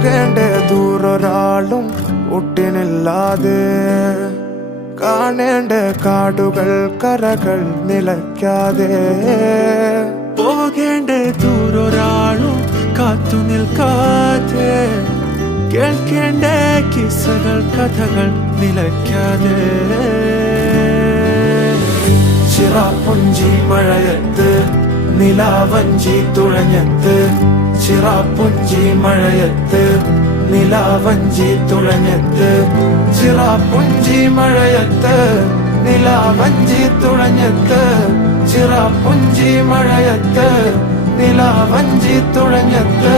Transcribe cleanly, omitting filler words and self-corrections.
പോകേണ്ട ദൂരൊരാളും ഒട്ടിനില്ലാതെ കാണേണ്ട കാടുകൾ കരകൾ നിലയ്ക്കാതെ പോകേണ്ട ദൂരൊരാളും കാത്തു നിൽക്കാതെ കേൾക്കേണ്ട കിസ്സകൾ കഥകൾ നിലയ്ക്കാതെ ചിറാപ്പുഞ്ചി മഴയത്ത് നിലാവഞ്ചി തുഴഞ്ഞത്ത് ചിറാപ്പുഞ്ചി മഴയത്ത് നിലാവഞ്ചി തുഴഞ്ഞത്ത് ചിറാപ്പുഞ്ചി മഴയത്ത് നിലാവഞ്ചി തുഴഞ്ഞത്ത് ചിറാപ്പുഞ്ചി മഴയത്ത് നിലാവഞ്ചി തുഴഞ്ഞത്ത്